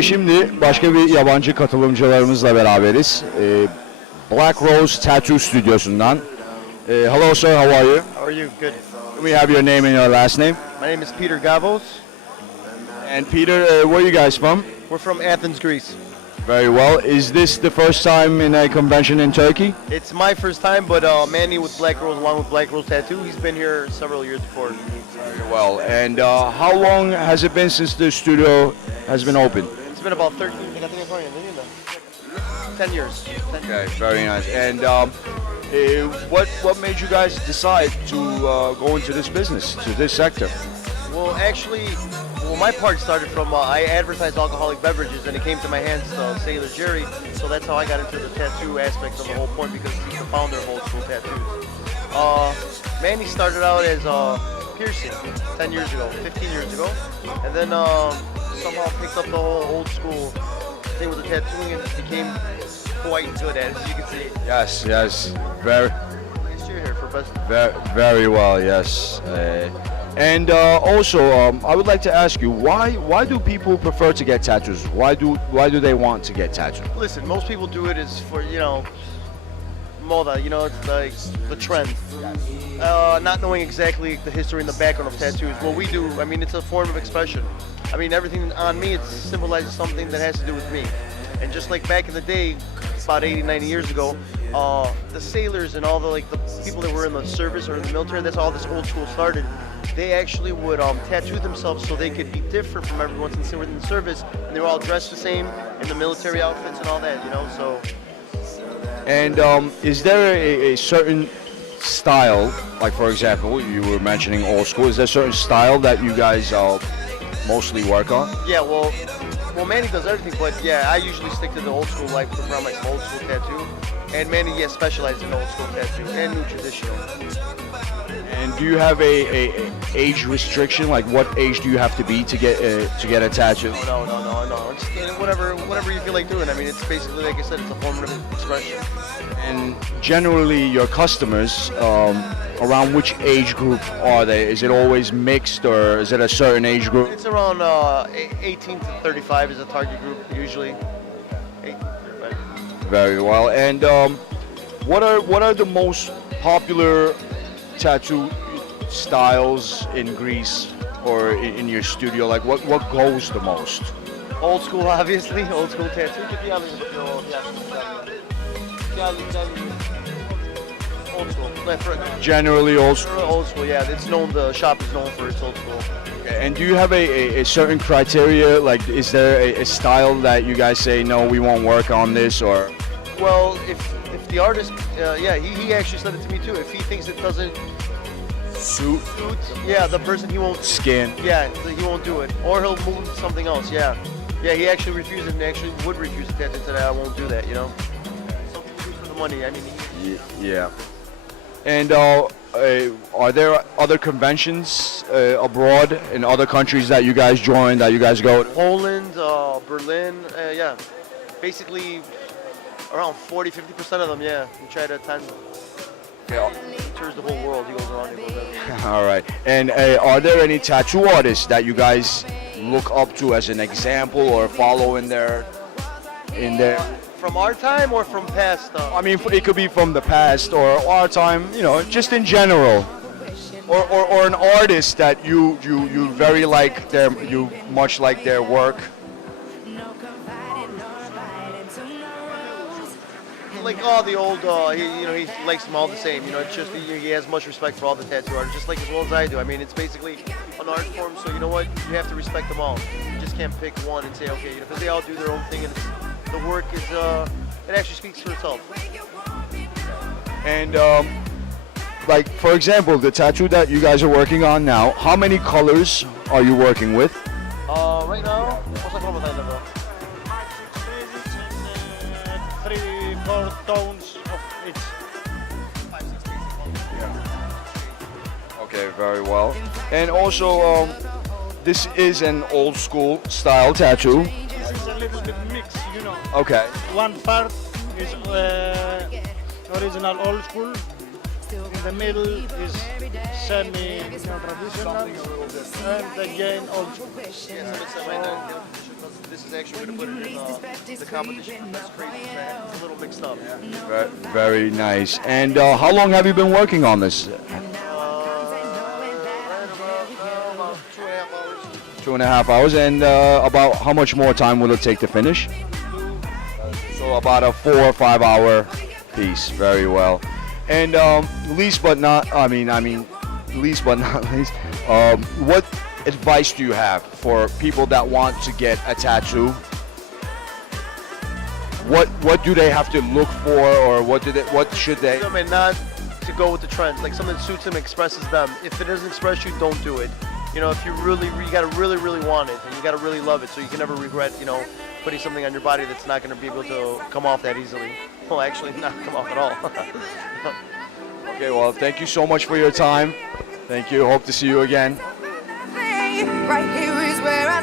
Ve şimdi başka bir yabancı katılımcılarımızla beraberiz. Black Rose Tattoo Stüdyosu'ndan. Hello sir, how are you? How are you? Good. Can we have your name and your last name? My name is Peter Gavos. And Peter, where are you guys from? We're from Athens, Greece. Very well. Is this the first time in a convention in Turkey? It's my first time, but Manny with Black Rose, along with Black Rose Tattoo, he's been here several years before. Very well. And how long has it been since the studio has been open? It's been about 10 years. 10 Okay, very nice. And what made you guys decide to go into this business, to this sector? Well, actually, my part started from I advertised alcoholic beverages, and it came to my hands Sailor Jerry, so that's how I got into the tattoo aspect of the whole point, because he's the founder of Old School Tattoos. Manny started out as piercing 10 years ago, 15 years ago, and then somehow picked up the whole old school thing with the tattooing and became quite good at it, as you can see. Yes, very. Nice year here for best. Very well, yes. And also, I would like to ask you, why do people prefer to get tattoos? Why do they want to get tattoos? Listen, most people do it is for, moda, it's like the trend. Not knowing exactly the history and the background of tattoos. What we do, I mean, it's a form of expression. I mean, everything on me, it symbolizes something that has to do with me. And just like back in the day, about 80, 90 years ago, the sailors and all the people that were in the service or in the military, that's how this old school started. They actually would tattoo themselves so they could be different from everyone since they were in the service, and they were all dressed the same in the military outfits and all that, so. And is there a certain style, like for example, you were mentioning old school, is there a certain style that you guys mostly work on? Yeah, well, Manny does everything, but yeah, I usually stick to the old school, like around my old school tattoo. And Manny, specializes in old school tattoo and new traditional. And do you have a age restriction? Like, what age do you have to be to get a tattoo? No. Just whatever you feel like doing. I mean, it's basically, like I said, it's a form of expression. And generally, your customers, around which age group are they? Is it always mixed, or is it a certain age group? It's around 18 to 35 is a target group usually. 18 to 35. Very well. And what are the most popular tattoo styles in Greece or in your studio? Like, what goes the most? Old school, obviously. Old school tattoo. Old school. Generally old school. Old school, yeah. It's known. The shop is known for its old school. Okay. And do you have a certain criteria? Like, is there a style that you guys say no, we won't work on this, or? Well, if the artist, he actually said it to me too. If he thinks it doesn't Suit, the person, he won't. Skin. Yeah, he won't do it, or he'll move to something else. Yeah, he actually refused it, and actually would refuse a tattoo today. I won't do that. Some people do it for the money. I mean. Yeah. And are there other conventions abroad in other countries that you guys join, that you guys go to? Poland, Berlin, basically around 40-50% of them. Yeah, we try to attend. Yeah. He tours the whole world. He goes around. He goes everywhere. All right. And are there any tattoo artists that you guys look up to as an example or follow in their? From our time or from past? I mean, it could be from the past or our time. Just in general. Or an artist that you very like you much like their work. Like all the old, he likes them all the same. It's just he has much respect for all the tattoo artists, just like as well as I do. I mean, it's basically an art form, so you know what? You have to respect them all. You just can't pick one and say, okay, because they all do their own thing, and the work is, it actually speaks for itself. And like for example, the tattoo that you guys are working on now, how many colors are you working with? Right now, what's the color bro? 3-4 tones of each. 5-6 Yeah. Okay, very well. And also, this is an old school style tattoo. This is a little bit mixed, Okay. One part is original old school. In the middle is semi-traditional, and again old school. this is actually going to put it in the competition. That's crazy. It's a little mixed up. Very nice. And how long have you been working on this? Right about 2.5 hours. 2.5 hours. And about how much more time will it take to finish? So about a 4 or 5 hour piece. Very well. And least but not least, what advice do you have for people that want to get a tattoo? What do they have to look for, or what should they? I mean, not to go with the trends. Like something that suits them, expresses them. If it doesn't express you, don't do it. You know, if you gotta really want it, and you gotta really love it, so you can never regret, you know, putting something on your body that's not gonna be able to come off that easily. Well, actually, not come off at all. Okay, well, thank you so much for your time. Thank you. Hope to see you again. Right here is where I